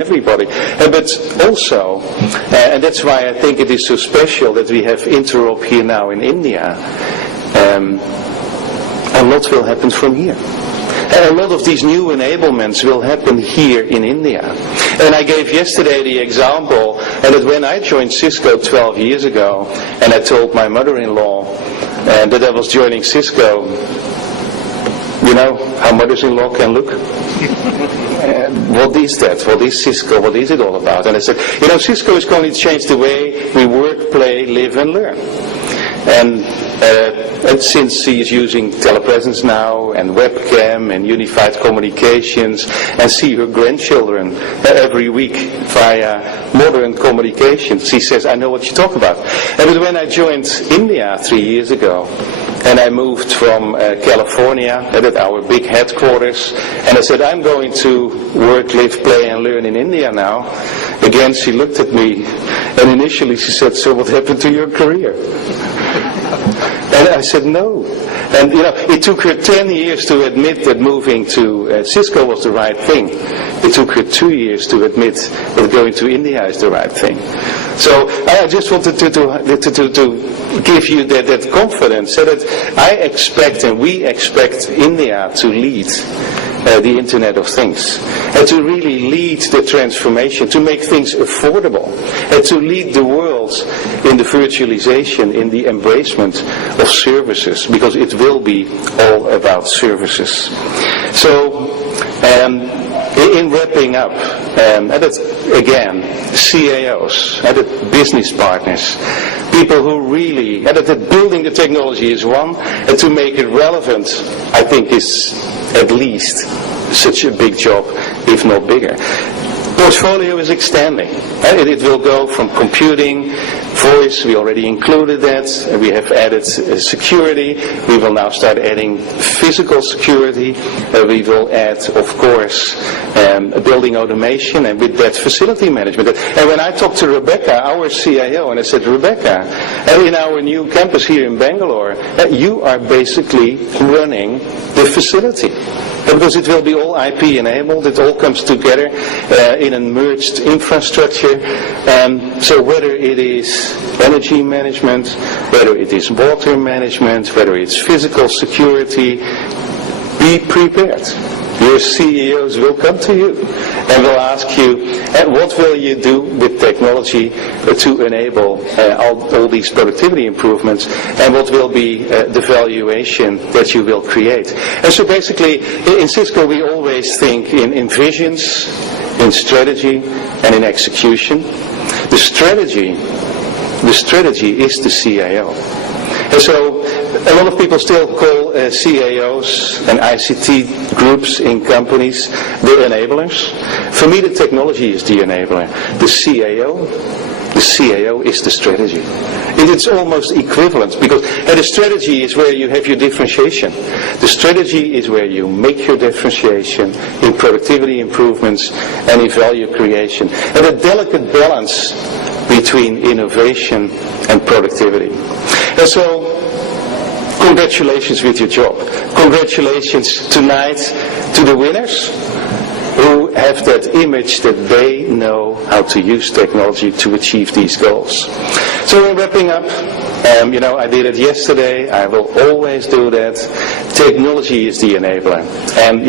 everybody. But also, and that's why I think it is so special that we have Interop here now in India, a lot will happen from here. A lot of these new enablements will happen here in India. And I gave yesterday the example that when I joined Cisco 12 years ago, and I told my mother-in-law that I was joining Cisco, you know how mothers-in-law can look? What is that? What is Cisco? What is it all about? And I said, Cisco is going to change the way we work, play, live and learn. And since he is using telepresence now and webcam and unified communications and see her grandchildren every week via modern communications, he says, I know what you talk about. But when I joined India 3 years ago, and I moved from California, at our big headquarters, and I said, I'm going to work, live, play and learn in India now. Again, she looked at me, and initially she said, so what happened to your career? And I said, no. And, it took her 10 years to admit that moving to Cisco was the right thing. It took her 2 years to admit that going to India is the right thing. So I just wanted to give you that confidence, so that I expect and we expect India to lead the Internet of Things, and to really lead the transformation, to make things affordable, and to lead the world in the virtualization, in the embracement of services, because it will be all about services. So, in wrapping up, and that's, again, CAOs, business partners, people who really, that building the technology is one, and to make it relevant, I think is at least such a big job, if not bigger. Portfolio is extending. It will go from computing, voice, we already included that. We have added security. We will now start adding physical security. We will add, of course, building automation, and with that facility management. And when I talked to Rebecca, our CIO, and I said, Rebecca, in our new campus here in Bangalore, you are basically running the facility. Because it will be all IP enabled, it all comes together in a merged infrastructure. So whether it is energy management, whether it is water management, whether it's physical security, be prepared. Your CEOs will come to you and will ask you, what will you do with technology to enable all these productivity improvements, and what will be the valuation that you will create. And so basically, in Cisco we always think in visions, in strategy, and in execution. The strategy is the CIO. And so a lot of people still call CIOs and ICT groups in companies the enablers. For me, the technology is the enabler. The CIO is the strategy. It's almost equivalent, because the strategy is where you have your differentiation. The strategy is where you make your differentiation in productivity improvements and in value creation. And a delicate balance between innovation and productivity. And so, congratulations with your job. Congratulations tonight to the winners who have that image that they know how to use technology to achieve these goals. So we're wrapping up. I did it yesterday. I will always do that. Technology is the enabler. And,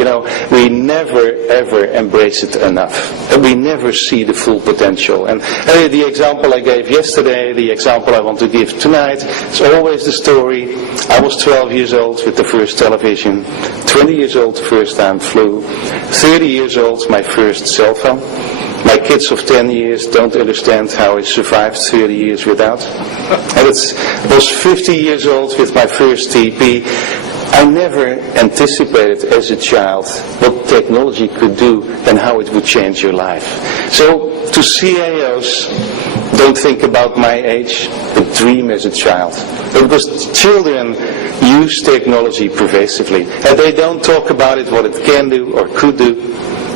we never, ever embrace it enough. We never see the full potential. And the example I gave yesterday, the example I want to give tonight, is always the story. I was 12 years old with the first television, 20 years old the first time flew, 30 years old my first cell phone. My kids of 10 years don't understand how I survived 30 years without. I was 50 years old with my first TP. I never anticipated as a child what technology could do and how it would change your life. So to CIOs, don't think about my age, but dream as a child. Because children use technology pervasively. And they don't talk about it, what it can do or could do.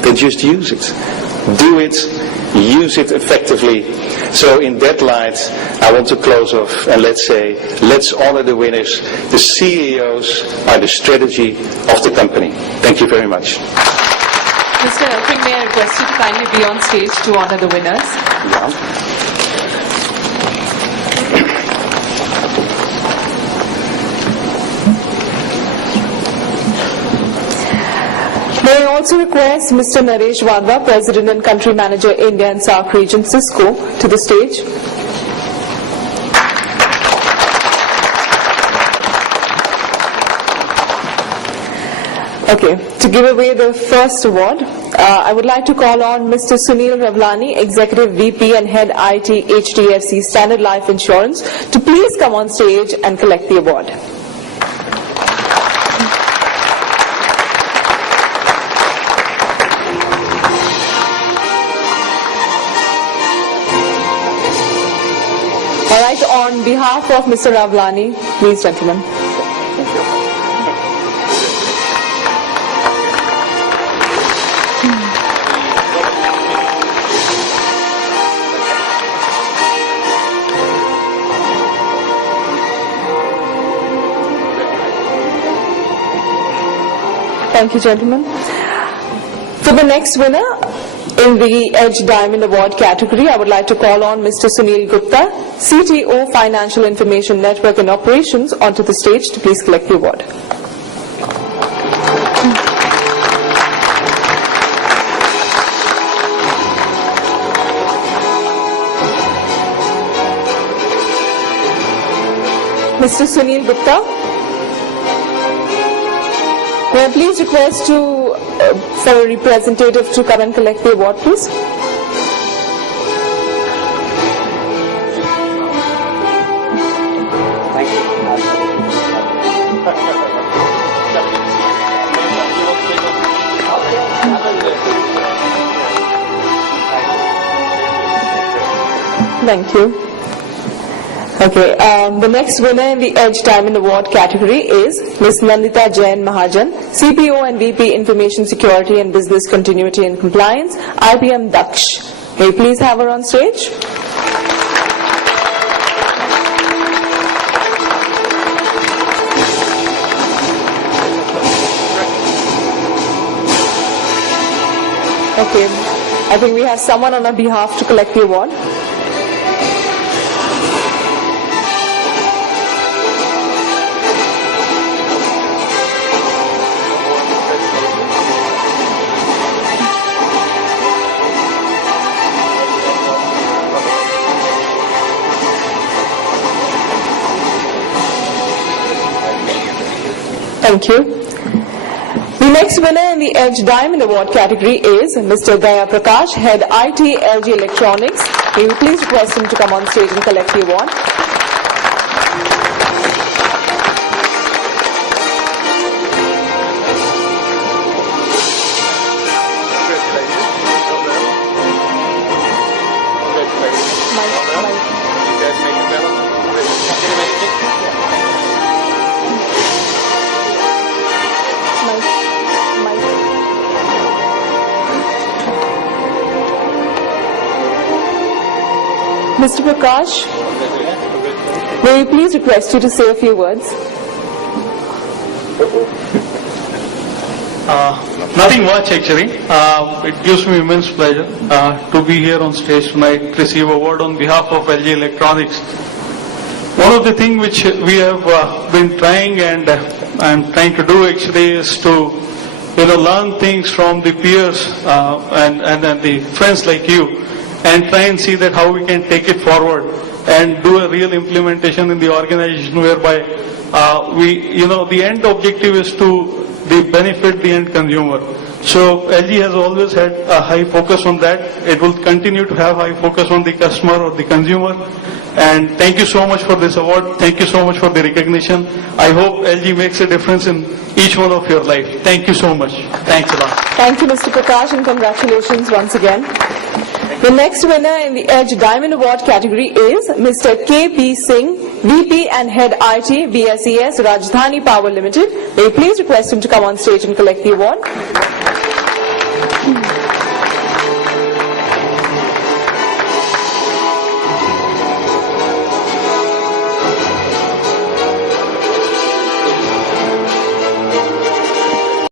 They just use it. Do it, use it effectively. So in that light, I want to close off and let's honor the winners. The CEOs are the strategy of the company. Thank you very much. Mr. Elphin, may I request you to kindly be on stage to honor the winners? Yeah. May I also request Mr. Naresh Wadhwa, President and Country Manager, India and SAARC Region, Cisco, to the stage. Okay, to give away the first award, I would like to call on Mr. Sunil Ravlani, Executive VP and Head IT HDFC Standard Life Insurance, to please come on stage and collect the award. All right, on behalf of Mr. Ravlani, please, gentlemen. Thank you, gentlemen. For the next winner in the Edge Diamond Award category, I would like to call on Mr. Sunil Gupta, CTO Financial Information Network and Operations, onto the stage to please collect the award. Mr. Sunil Gupta, may I please request for a representative to come and collect the award, please? Thank you. Okay, the next winner in the Edge Diamond Award category is Ms. Nandita Jain Mahajan, CPO and VP Information Security and Business Continuity and Compliance, IBM Daksh. May you please have her on stage? Okay, I think we have someone on our behalf to collect the award. Thank you. The next winner in the Edge Diamond Award category is Mr. Gaya Prakash, Head IT LG Electronics. May we please request him to come on stage and collect the award. Mr. Prakash, may we please request you to say a few words? Nothing much actually. It gives me immense pleasure to be here on stage tonight, receive a award on behalf of LG Electronics. One of the things which we have been trying and I'm trying to do actually is to learn things from the peers and the friends like you, and try and see that how we can take it forward and do a real implementation in the organization whereby the end objective is to benefit the end consumer. So LG has always had a high focus on that. It will continue to have high focus on the customer or the consumer. And thank you so much for this award. Thank you so much for the recognition. I hope LG makes a difference in each one of your life. Thank you so much. Thanks a lot. Thank you, Mr. Prakash, and congratulations once again. The next winner in the Edge Diamond Award category is Mr. K.P. Singh, VP and Head IT, BSES, Rajdhani Power Limited. May you please request him to come on stage and collect the award?